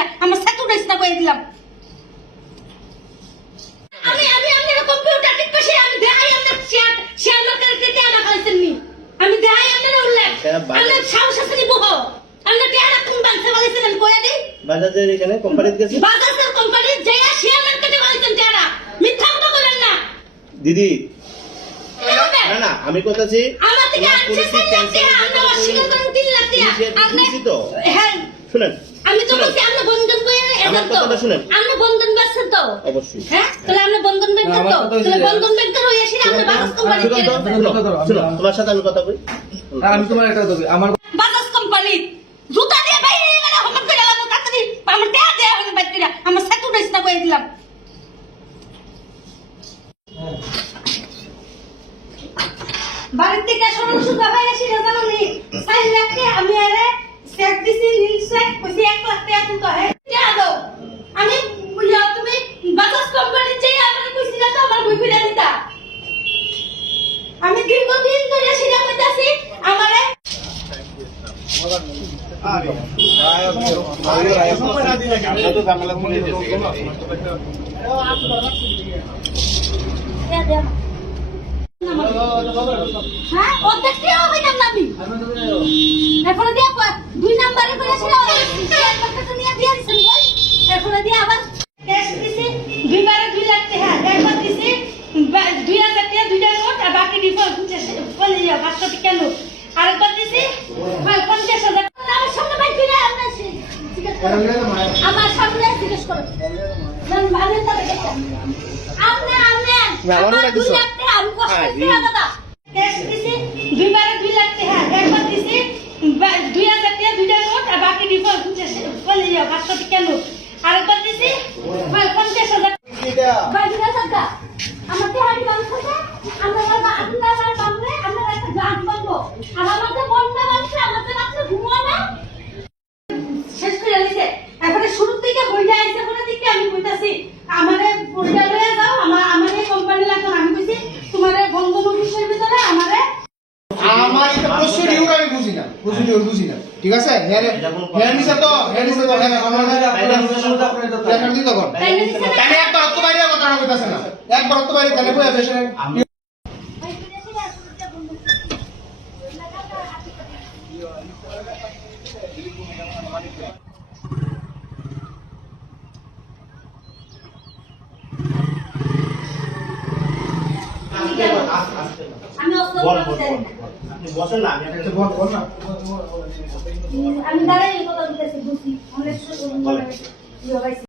কইরা আমার সাথে উঠাইছ না কই দিলাম আমি আপনার কম্পিউটার ঠিক পাশে আমি দেখাই আপনার শেয়ার মার্কেটে কে টাকা খাইছেন নি আমি দেখাই আপনার উল্লেখ আপনার সাহস আছে নি বহ আমরা টাকা কোন ব্যাংকে বলেছেন আমি কইয়া দিই বাজাজের এখানে কোম্পানিতে গেছি বাজাজের কোম্পানি যে শেয়ার মার্কেটে বলেছেন টাকা মিথ্যা কথা বলেন না দিদি না না আমি কইতাছি আমার থেকে আনছে টাকা আমরা অস্বীকার করেন 3 লাখ টাকা আপনি হ্যাঁ শুনেন আমি তো বলছি আমরা বন্ধন কইরা আমার কথাটা শুনেন আমরা বন্ধন ব্যবসা তো অবশ্যই হ্যাঁ তাহলে আমরা বন্ধন ব্যাংক তো তাহলে বন্ধন ব্যাংক তো হইছে আমরা বাজাজ কোম্পানি শুনো তোমার সাথে আমি কথা কই আমি তোমার একটা দেব আমার বাজাজ কোম্পানি জুতা দিয়ে বাইরে মানে হমন করে গেলাম তাড়াতাড়ি আমার টাকা দেয়া হলো বাইরে আমার সাথে উঠাইছ না কই দিলাম বাড়ি থেকে সমস্যা দাবাই আসি জানো নি 4 লাখ টাকা আমি আরে চেক দিছি নীল চেক কইছি 1 লাখ টাকা তুই কহে টাকা দাও আমি বুঝা তুমি বাজাজ কোম্পানি যে আমার কইছি না তো আমার বই ফিরে দিতা আমি দীর্ঘদিন ধরে সেটা কইতাছি আমারে হ্যাঁ অর্ধেক টাকা হইতাম না আমি এখন দিয়া 2 নম্বরে করে শেয়ার মার্কেটে নিয়ে দিয়া দিছেন কই এখন দিয়া আবার ক্যাশ দিছি 2 বারে 2 লাখ টাকা একবার দিছি 2000 টাকা 2টা নোট আর বাকি ডিফল্ট 500 টাকা নোট আরেকবার দিছি 50000 আমার সামনে ভাই ফিরে আমার সামনে জিজ্ঞেস করো আমি তাহলে আপনি আমার 2 লাখ টাকা আমি কষ্ট করে দাদা ক্যাশ দিছি 2 বারে 2 লাখ টাকা একবার দিছি 2000 টাকা 2টা নোট আর বাকি ডিফল্ট 500 টাকা নোট আরেকবার দিছি 50000 বাকিটা টাকা আমার তেহারি বাংলা আমরা আপনার বাংলা আমরা একটা গান বানবো আর আমাদের বন্যা মানুষ আমাদের রাতে ঘুমায় না শেষ করে নিছে এখন শুরু থেকে হইলা আইছে কোন দিকে আমি কইতাছি আমারে পড়িয়া লয়ে যাও আমারে কোম্পানি লাগবে আমি কইছি তোমারে বন্ধন অফিসের ভিতরে আমারে আমার এটা প্রসিডিউর আমি বুঝি না বুঝি না ঠিক আছে হ্যাঁ নিছে তো হ্যাঁ আমার টাকা দিতে কোন তাহলে একবার তো বাইরে কথা কইতাছ না একবার তো বাইরে তাহলে কই আছে আমি অস্ত্র আপনি বসেন না আমি দাঁড়াই কথা বলতেছি বুঝি অনেক